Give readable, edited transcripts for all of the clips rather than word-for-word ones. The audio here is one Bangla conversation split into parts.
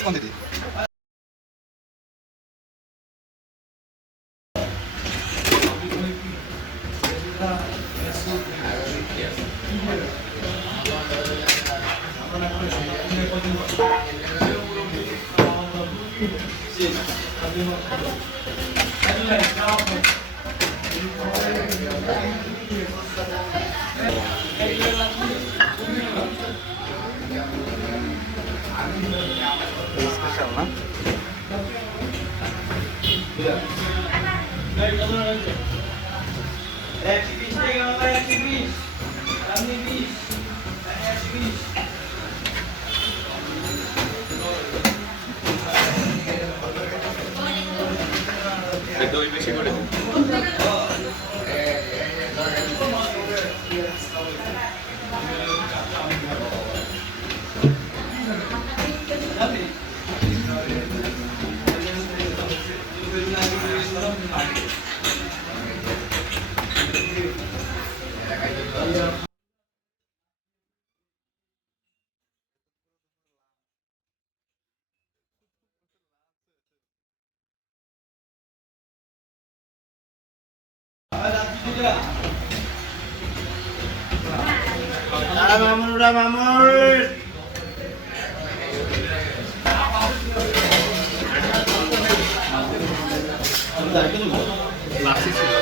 Huge quantity. স্পেশাল না? দই বেশি করে লাচ্ছি ছিল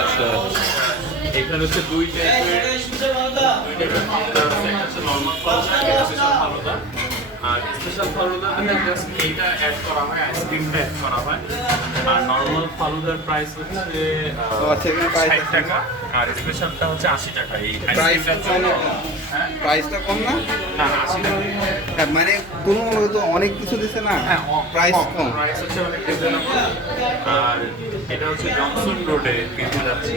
আচ্ছা এখানে হচ্ছে দুই টাইপের নর্মাল ফালুদা আর স্পেশাল ফালুদা জাস্ট এইটা অ্যাড করা হয়, আইসক্রিমটা অ্যাড করা হয়। আর নর্মাল ফালুদার প্রাইস হচ্ছে 60 টাকা আর স্পেশালটা হচ্ছে 80 টাকা। এই প্রাইসটা কম, প্রাইসটা কম না? না 80 টাকা। হ্যাঁ মানে কোনো তো অনেক কিছু দিছে না, হ্যাঁ প্রাইস কম। প্রাইস হচ্ছে অনেক রিজনেবল। আর এটা হচ্ছে জনসন রোডে বিউটি যাচ্ছি,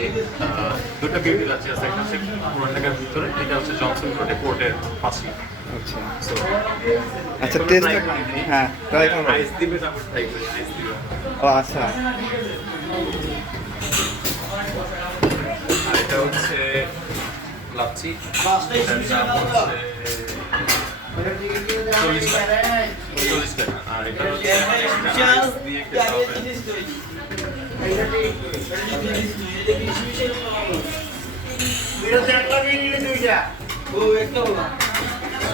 দুটো বিউটি যাচ্ছি আছে, একটা হচ্ছে পুরান ঢাকার ভিতরে, এটা হচ্ছে জনসন রোডে কোর্টের পাশে। আচ্ছা আচ্ছা, টেস্ট হ্যাঁ ট্রাই করব। আইস দিবে তারপর ট্রাই করে আইস দিবে। ও আচ্ছা, আর এটা হচ্ছে লাচ্ছি, এটার দাম হচ্ছে 40 টাকা। আর এটা হচ্ছে আইস দিয়ে খেতে হবে।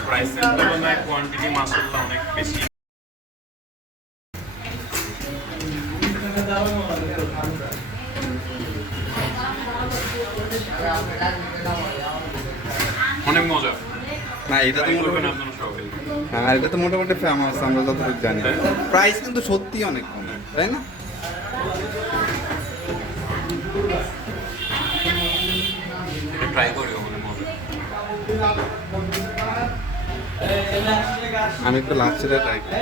প্রাইসের তুলনায় কোয়ান্টিটি মাসাল্লাহ অনেক বেশি। অনেক মজা না এটা তো করবেন আপনারা সবাই। হ্যাঁ এটা তো মোটামুটি ফেমাস, আমরা যতটুকু জানি। প্রাইস কিন্তু সত্যি অনেক কম, তাই না? ট্রাই করি ওখানে মজা। আমি একটু লাচ্ছিটা ট্রাই করি।